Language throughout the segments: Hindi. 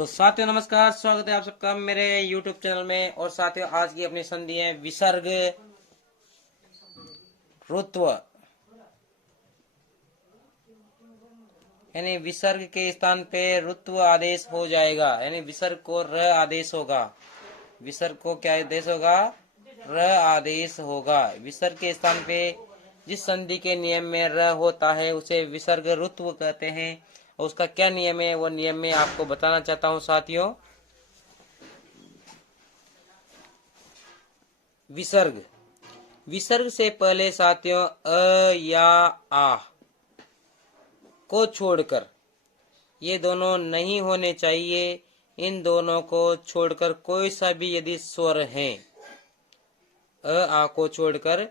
तो साथियों नमस्कार, स्वागत है आप सबका मेरे YouTube चैनल में। और साथियों आज की अपनी संधि है विसर्ग ऋत्व, यानी विसर्ग के स्थान पे ऋत्व आदेश हो जाएगा, यानी विसर्ग को र आदेश होगा। विसर्ग को क्या आदेश होगा? र आदेश होगा। विसर्ग के स्थान पे जिस संधि के नियम में र होता है उसे विसर्ग ऋत्व कहते हैं। और उसका क्या नियम है वो नियम में आपको बताना चाहता हूँ साथियों। विसर्ग विसर्ग से पहले साथियों अ या आ को छोड़कर, ये दोनों नहीं होने चाहिए। इन दोनों को छोड़कर कोई सा भी यदि स्वर है, अ आ को छोड़कर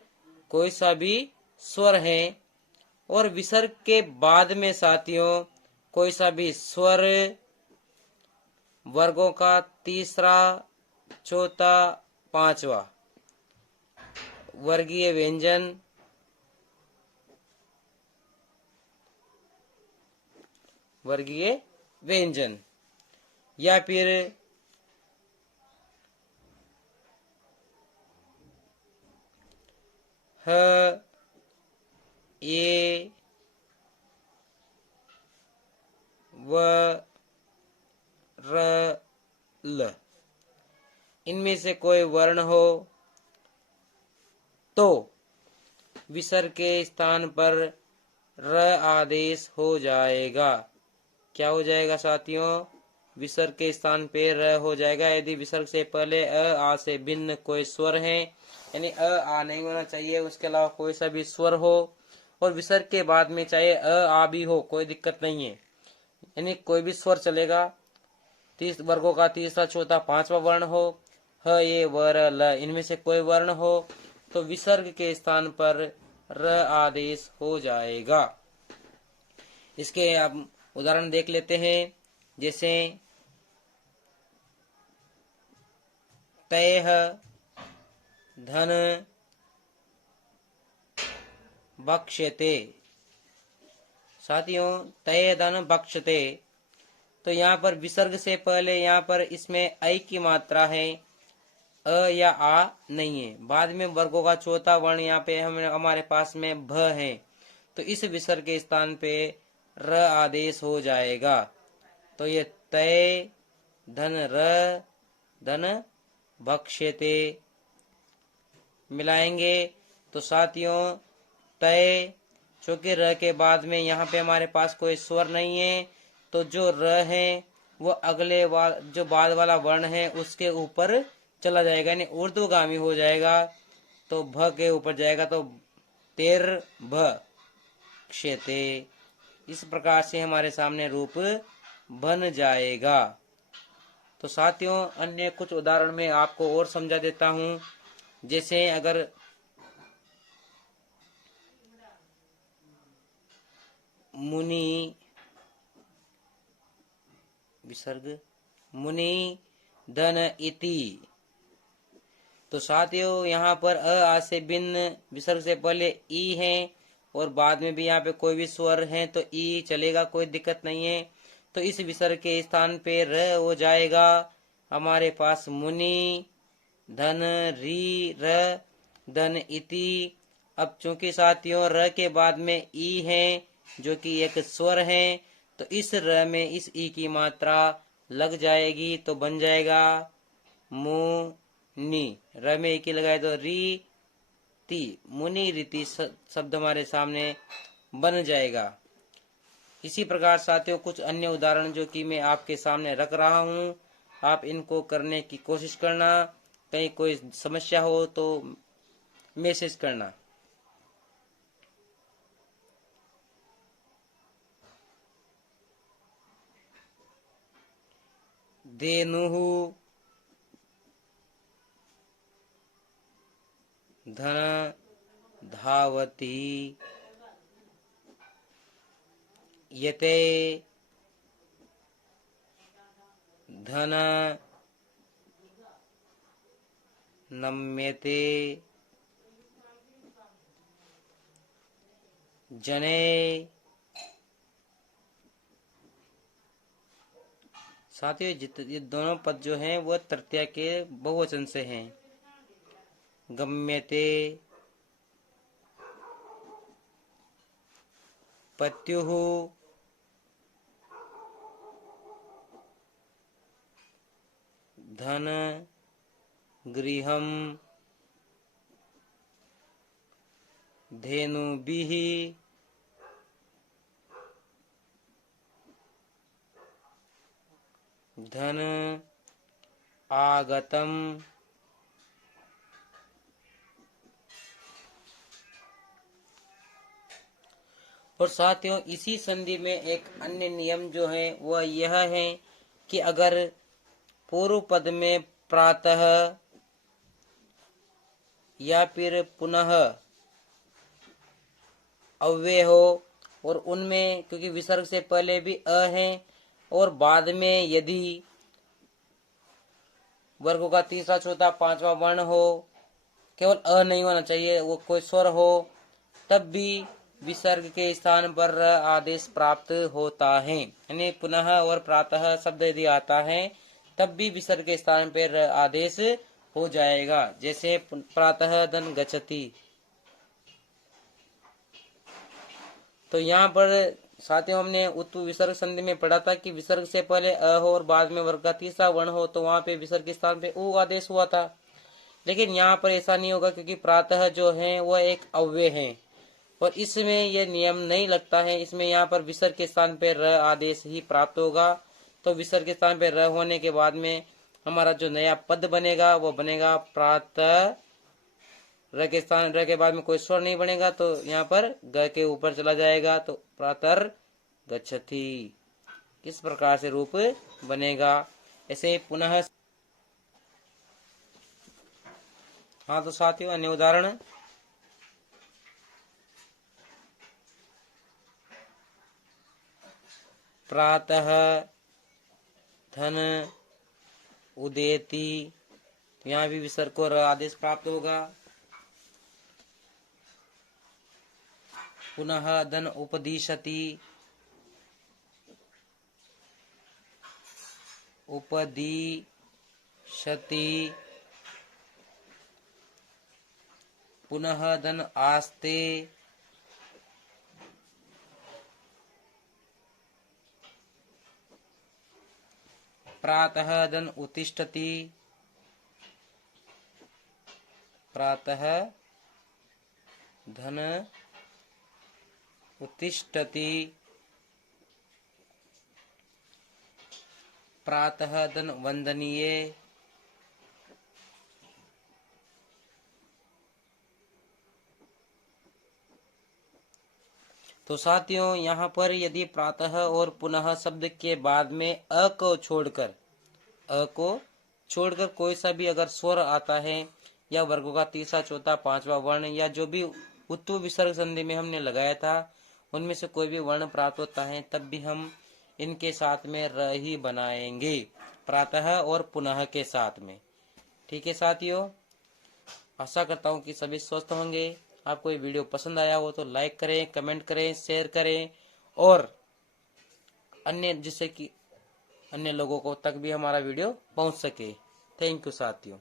कोई सा भी स्वर है, और विसर्ग के बाद में साथियों कोई सा भी स्वर वर्गों का तीसरा, चौथा, पांचवा वर्गीय व्यंजन या फिर ह, ए, व, र, ल, इनमें से कोई वर्ण हो तो विसर्ग के स्थान पर र आदेश हो जाएगा। क्या हो जाएगा साथियों? विसर्ग के स्थान पे र हो जाएगा यदि विसर्ग से पहले अ आ से भिन्न कोई स्वर है, यानी अ आ नहीं होना चाहिए, उसके अलावा कोई सा भी स्वर हो। और विसर्ग के बाद में चाहे अ आ भी हो, कोई दिक्कत नहीं है, यानी कोई भी स्वर चलेगा। 30 वर्गों का तीसरा, चौथा, पांचवा वर्ण हो, ह, ये, व, र, ल, इनमें से कोई वर्ण हो तो विसर्ग के स्थान पर र आदेश हो जाएगा। इसके आप उदाहरण देख लेते हैं। जैसे तय, धन, बक्ष्यते। साथियों तय, धन, बक्ष्यते, तो यहाँ पर विसर्ग से पहले यहाँ पर इसमें ऐ की मात्रा है, अ या आ नहीं है। बाद में वर्गों का चौथा वर्ण यहाँ पे हमारे पास में भ है, तो इस विसर्ग के स्थान पे र आदेश हो जाएगा। तो ये तय, धन, र, धन, भक्ष्यते मिलाएंगे तो साथियों तय, चूंकि र के बाद में यहाँ पे हमारे पास कोई स्वर नहीं है, तो जो र है वो अगले जो बाद वाला वर्ण है उसके ऊपर चला जाएगा, यानी ऊर्ध्वगामी हो जाएगा। तो भ के ऊपर जाएगा, तो तेर भ क्षेते। इस प्रकार से हमारे सामने रूप बन जाएगा। तो साथियों अन्य कुछ उदाहरण में आपको और समझा देता हूँ। जैसे अगर मुनि, विसर्ग मुनि, धन, इति, तो साथियों यहाँ पर अ आ से भिन्न विसर्ग से पहले ई है और बाद में भी यहाँ पे कोई भी स्वर है तो ई चलेगा, कोई दिक्कत नहीं है। तो इस विसर्ग के स्थान पे र हो जाएगा। हमारे पास मुनि, धन, री, र, धन, इति। अब चूंकि साथियों र के बाद में ई है जो कि एक स्वर है, तो इस र में इस ई की मात्रा लग जाएगी, तो बन जाएगा मुनि। र में ई की लगाए तो री ती, मुनि रीति शब्द हमारे सामने बन जाएगा। इसी प्रकार साथियों कुछ अन्य उदाहरण जो कि मैं आपके सामने रख रहा हूँ, आप इनको करने की कोशिश करना। कहीं कोई समस्या हो तो मैसेज करना। धेनुः, धन, धावति, यते, धन, नम्यते, जने। साथियों ये दोनों पद जो हैं वो तृतीया के बहुवचन से हैं। गम्यते, पत्युः, धन, गृहं, धेनुभिः, धन, आगतम, और साथियों इसी संधि में एक अन्य नियम जो है वह यह है कि अगर पूर्व पद में प्रातः या फिर पुनः अव्यय हो और उनमें क्योंकि विसर्ग से पहले भी अ है और बाद में यदि वर्गों का तीसरा चौथा पांचवा वर्ण हो, केवल अ नहीं होना चाहिए, वो कोई स्वर हो, तब भी विसर्ग के स्थान पर आदेश प्राप्त होता है। यानी पुनः और प्रातः शब्द यदि आता है तब भी विसर्ग के स्थान पर आदेश हो जाएगा। जैसे प्रातः धन गच्छति, तो यहाँ पर साथियों हमने उत्तु विसर्ग संधि में पढ़ा था कि विसर्ग से पहले अ हो और बाद में वर्ग का तीसरा वर्ण हो तो वहां पे विसर्ग के स्थान पे उ आदेश हुआ था। लेकिन यहाँ पर ऐसा नहीं होगा क्योंकि प्रातः जो है वह एक अव्यय है और इसमें यह नियम नहीं लगता है। इसमें यहाँ पर विसर्ग के स्थान पे र आदेश ही प्राप्त होगा। तो विसर्ग के स्थान पे र होने के बाद में हमारा जो नया पद बनेगा वो बनेगा प्रातः। र के स्थान र के बाद में कोई स्वर नहीं बनेगा तो यहाँ पर ग के ऊपर चला जाएगा तो प्रातर गच्छति। इस प्रकार से रूप बनेगा। ऐसे पुनः। हाँ तो साथियों अन्य उदाहरण, प्रातः धन उदेति, तो यहाँ भी विसर्ग को र आदेश प्राप्त होगा। पुनः धन उपदिशति, उपदिशति, पुनः धन आस्ते, प्रातः धन उत्तिष्ठति, प्रातः धन उत्तिष्ठति, प्रातः धन वंदनीय, तो साथियों यहाँ पर यदि प्रातः और पुनः शब्द के बाद में अ को छोड़कर कोई सा भी अगर स्वर आता है या वर्गों का तीसरा चौथा पांचवा वर्ण या जो भी उत्तु विसर्ग संधि में हमने लगाया था उनमें से कोई भी वर्ण प्राप्त होता है तब भी हम इनके साथ में र ही बनाएंगे, प्रातः और पुनः के साथ में। ठीक है साथियों, आशा करता हूँ कि सभी स्वस्थ होंगे। आपको ये वीडियो पसंद आया हो तो लाइक करें, कमेंट करें, शेयर करें और अन्य जिससे कि अन्य लोगों को तक भी हमारा वीडियो पहुंच सके। थैंक यू साथियों।